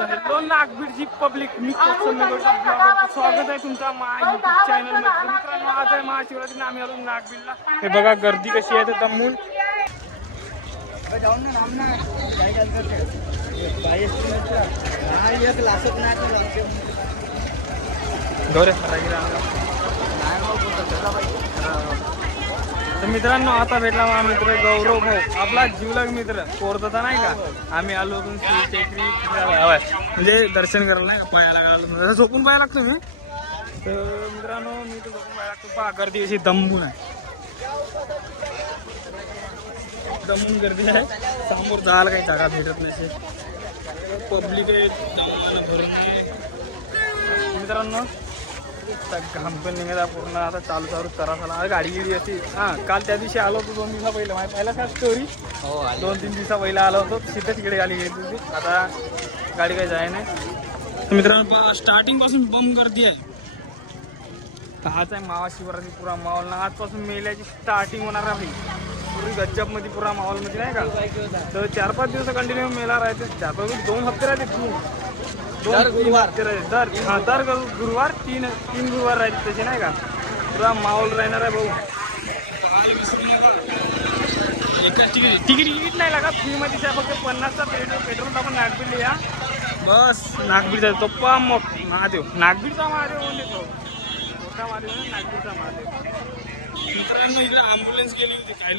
Hello नागभीडची public, मी स्वागत आहे तुमचा युट्यूब चॅनल मध्ये. मित्रांनो, आज आहे महाशिवरात्री, आम्ही आलो नागभीडला. हे बघा गर्दी कशी आहे तर दमून तर मित्रांनो, आता भेटला माझा मित्र गौरव भाऊ, आपला जीवलग मित्र कोरदाचा नाही का. आम्ही आलो होतो म्हणजे दर्शन करायला नाही का, पायाला लागलो, झोपून पाया लागतो मी. तर मित्रांनो, मी तर झोपून पाया लागतो. पहा गर्दी अशी दमून आहे, दमून गर्दी आहे. समोर जायला काही जागा भेटत नाही, पब्लिक आहे भरून. मित्रांनो घाम पण निघाला पूर्ण, आता चालू करा झाला. गाडी गेली अशी. हां, काल त्या दिवशी आलो होतो 2 दिवसा पहिलं, माझ्या पहिला काय स्टोरी. हो, 2-3 दिवसा पहिला आलो होतो, तिथे तिकडे गाडी गेली होती. आता गाडी काही जाय नाही. मित्रांनो स्टार्टिंग पासून बम गर्दी आहे. आज आहे महाशिवरात्री, पुरा माहोल ना. आजपासून मेल्याची स्टार्टिंग होणार आहे पुरी गज्जबमध्ये, पुरा माहोलमध्ये नाही का. तर 4-5 दिवस कंटिन्यू मेला राहते. त्यापासून 2 हप्ते राहते, दर गुरुवार 3 गुरुवार राहते त्याचे नाही का. पुरा माहोल राहणार आहे भाऊ. एकाच तिकीट नाही लागत, फ्रीमध्ये आहे फक्त. 50चा पेट्रोल टाकून नागबीडला या, बस. नागबीडचा तोप्पा महादेव, नागबीडचा महादेव म्हणजे तो मोठा महादेव आहे, नागबीडचा महादेव. मित्रांनो इकडे ॲम्ब्युलन्स गेली होती काय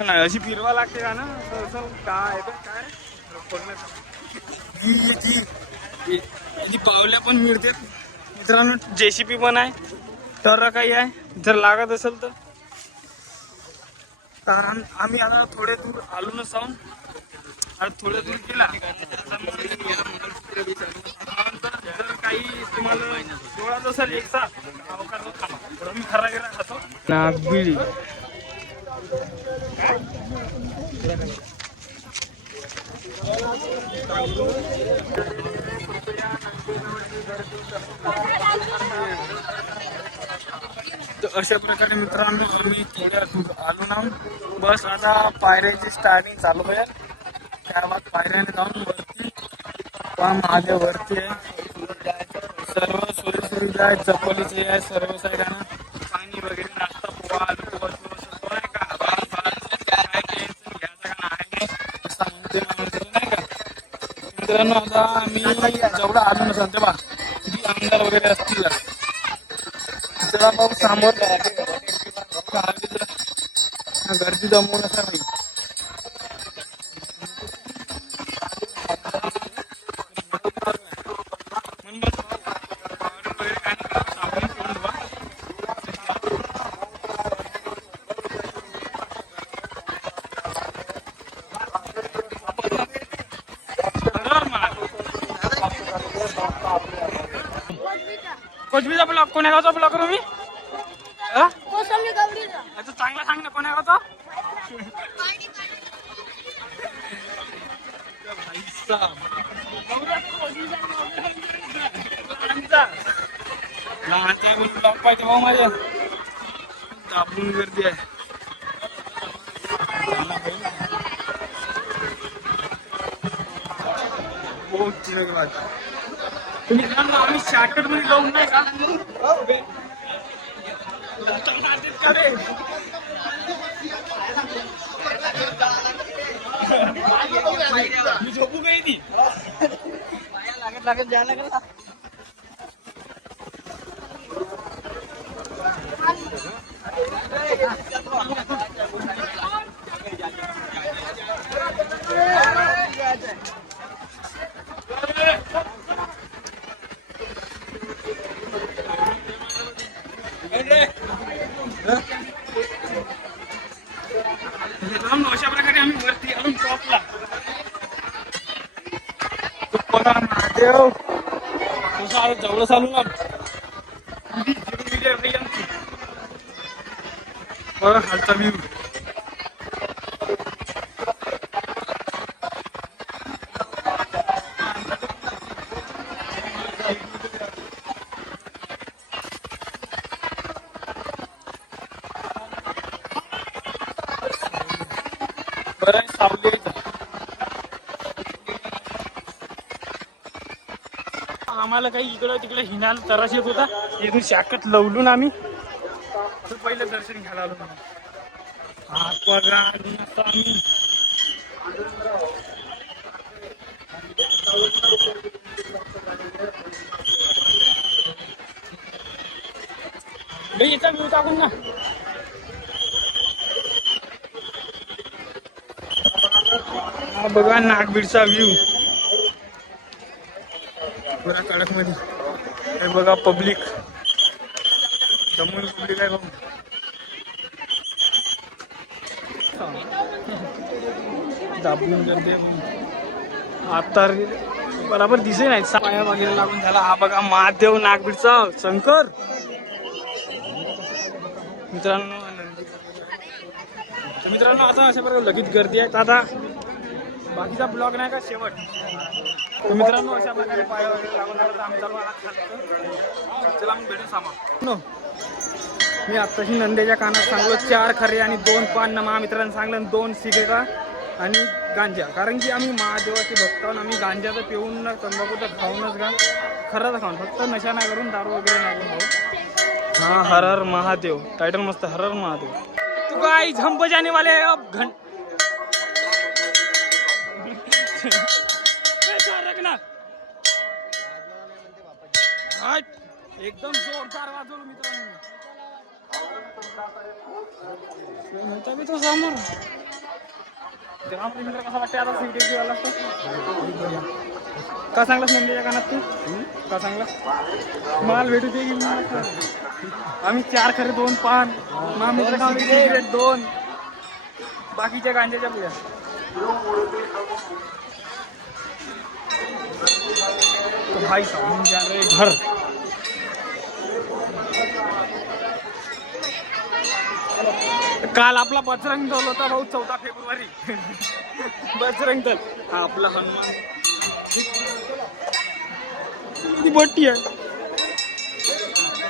नाही, अशी फिरवा लागते का ना. असं काय काय पावल्या पण मिळतात मित्रांनो. JCB पण आहे, तर काही आहे जर लागत असेल तर. कारण आम्ही आता थोडे दूर आलो नसावून, थोडे दूर गेला जर काही तुम्हाला डोळ्यात असेल एकचा मी खरा गेला खातो नागबिडी. तर अशा प्रकारे मित्रांनो आम्ही थोड्या दूर आलो ना. बस आता पायऱ्याची स्टार्टिंग चालू आहे. त्याबाद पायऱ्याने जाऊन वरती महादेव वरती आहे. सर्व सोयीसुविधा आहे, चपलीची आहे, सर्व साईडांना पाणी वगैरे, नाश्ता पोहा नाही का. मित्रांनो आता आम्ही जेवढं आलो नसाल तेव्हा किती आमदार वगैरे असतील तेव्हा भाऊ समोर गर्दी जमवून असा नाही. कोचबीचा ब्लॉक, कोण्या गावचा ब्लॉक करू मी? अच्छा चांगला सांग ना, कोण्या गावचा? लहानचा ब्लॉक पाहिजे भाऊ माझ्या, दाबून गर्दी आहे. तुम्ही आम्ही शॉर्टकट मध्ये जाऊन नाही का मी झोपू काही ती लागत जायला लागेल. अशा प्रकारे आम्ही वरती आणून टॉपला महादेव तसं जवळ चालू ना. बघा खालचा व्ह्यू. बरं सावली आम्हाला काही इकडं तिकडे हिनाला त्रास येत होता. इथून शाखत लवलून आम्ही पहिलं दर्शन घ्यायला आलो. हा बघा आणि आता आम्ही याचा व्ह्यू टाकून ना. हा बघा नागबीडचा व्ह्यू पुरा कडक मध्ये. हे बघा पब्लिक जम्मू पब्लिक आहे बघ. दाबून गर्दी आता बराबर दिसे नाही. पाया वगैरे लागून झाला. हा बघा महादेव नागबीडचा शंकर मित्रांनो आता अशा प्रकारे लगेच गर्दी आहे. आता बाकीचा ब्लॉग नाही का शेवट. तर मित्रांनो अशा प्रकारे पाया वगैरे लागून झाला. आम्ही चालू चला मग भेटू सामान. मी आत्ताशी नंदेच्या कानात सांगलो 4 खरे आणि 2 पान ना. महामित्रांनी सांगलं 2 सिगरेटा आणि गांजा. कारण की आम्ही महादेवाचे भक्त आहोत. आम्ही गांजाचं पिऊन ना तंबाखूचं खाऊनच का खरंच खाऊन. फक्त नशा नाही करून दारू वगैरे नाही करून खाऊ. हा हर हर महादेव टायटल मस्त. हर हर महादेव. तू काय झंप जाने वाले अब घंट एकदम जोरदार वाजवलं मित्रांनो. तो समोर मित्र कसा वाटते आता सिटी वाला का सांगलास नंदीच्या कानात तू का सांगला माल भेटू दे. आम्ही 4 खरे 2 पान मित्र 2 बाकीच्या गांजाच्या पुढ्या. तो भाई साहब जा रहे घर. काल आपला बजरंग दल होता भाऊ 14 फेब्रुवारी. बजरंग दल हा आपला हनुमान बट्टी आहे.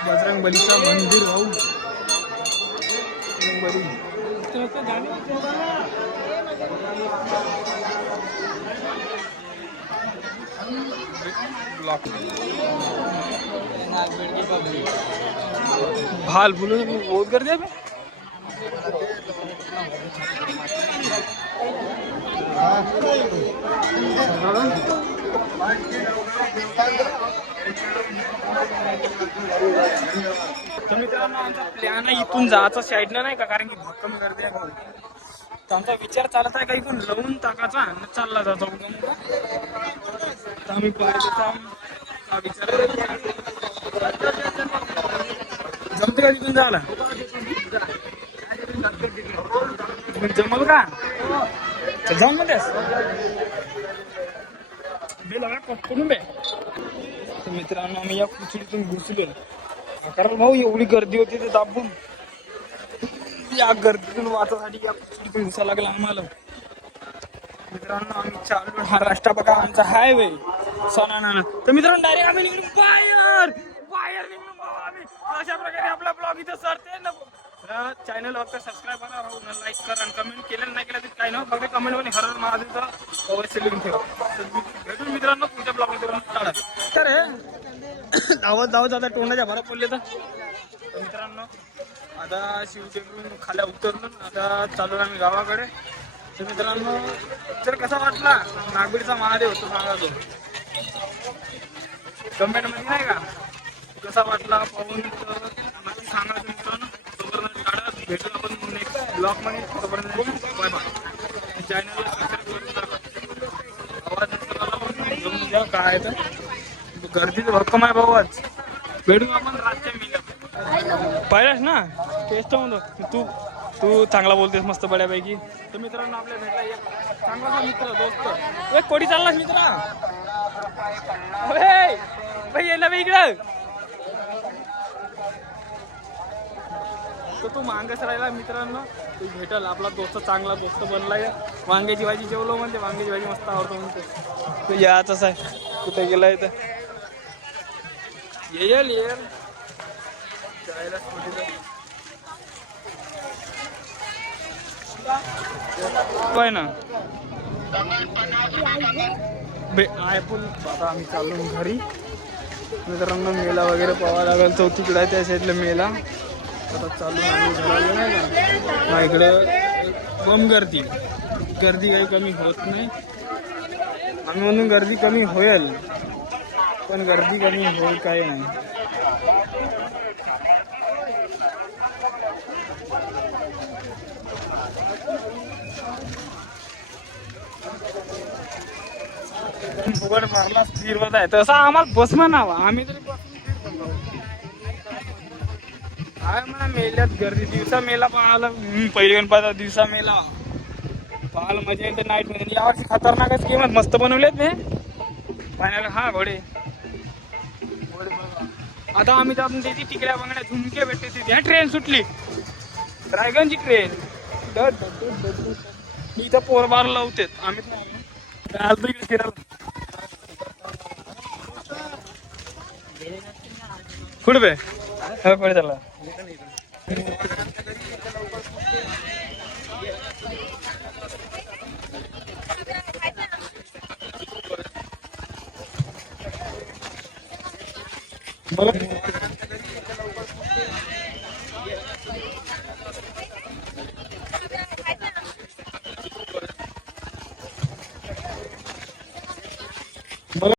बजरंग बलीचा मंदिर भाऊ. भाल बोलो बहुत कर दिया. तर मित्रांनो आमचा प्लॅन आहे इथून जायचं साईडनं नाही का. कारण की भक्कम गर्दी आहे भाऊ. तर आमचा विचार चालत आहे का इथून लावून टाकायचा आणि चालला जातो. आम्ही विचार जमते का तिथून जायला. जमल का जाऊन म्हणतेस बे लगा पकडून बे. तर मित्रांनो आम्ही या कुचडीतून घुसलो. कारण भाऊ एवढी गर्दी होती ते दाबून या गर्दीतून वाचासाठी या कुचडीतून घुसायला लागला आम्हाला. मित्रांनो आम्ही चालू हा रस्ता बघा आमचा हायवे सोना. तर मित्रांनो डायरेक्ट आम्ही निघून बाहेर निघून भाऊ आम्ही. अशा प्रकारे आपला ब्लॉग इथं सरते ना. चॅनल फक्त सबस्क्राईब करा भाऊ. लाईक करा आणि कमेंट केलं नाही केलं तर काय ना फक्त कमेंट मध्ये हर महादेवचा अवश्य लिहून ठेवा. भेटून मित्रांनो पुढच्या ब्लॉग मध्ये टाळा. तर हे धावत आता तोंडाच्या भरा पडले. तर मित्रांनो आता शिवटेकडून खाल्या उतरलो. आता चालू आम्ही गावाकडे. तर मित्रांनो तर कसा वाटला नागबीडचा महादेव तो सांगा. तो कमेंट मध्ये नाही का कसा वाटला पाहून सांगा मित्रांनो. भेटू आपण नेक्स्ट ब्लॉग मध्ये. Bye bye. चॅनलला सबस्क्राईब करून आवाज काय तर गर्दीचं भक्कम आहे भाऊ. आज भेटू आपण रातच्या मिनिट पाहिलास ना. तेच तर म्हणतो तू चांगला बोलतेस मस्त बड्यापैकी. तर मित्रांनो आपल्या भेटला एक चांगला मित्र दोस्त. कोणी चाललास मित्र ये ना इकडं. तर तू मांगच राहिला मित्रांनो. तू भेटल आपला दोस्त चांगला दोस्त बनलाय. वांग्याची भाजी जेवलो म्हणते. वांग्याची भाजी मस्त आवडतो म्हणते. तू याच आहे कुठे गेलाय तर येईल जायला काय ना आयफोन. आता आम्ही चाललो घरी. मित्रांनो मेला वगैरे पाहावा लागेल. चौथीकडे आहे त्या साईडला मेला. आता चालू आम्ही घराला नाही का इकडं बम गर्दी काही कमी होत नाही. आम्ही म्हणून गर्दी कमी होईल पण गर्दी कमी होईल काही नाही. फुकट भरला फिरवत आहे तसं आम्हाला बस म्हणावा. आम्ही तरी काय म्हणा मेल्यात गर्दी. दिवसा मेला पाहायला पहिले गणपती दिवसा मेला पाहायला मजा येते नाईट मध्ये. यावर्षी खतरनाकच किंमत मस्त बनवलेत ने पाण्याला. हा घोडे आता आम्ही जाऊन त्याची तिकड्या बघण्या झुमके भेटते तिथे. ट्रेन सुटली ड्रॅगनची ट्रेन. मी इथं पोरबार लावते आम्ही फिरायला. कुठे बे पुढे चालला मला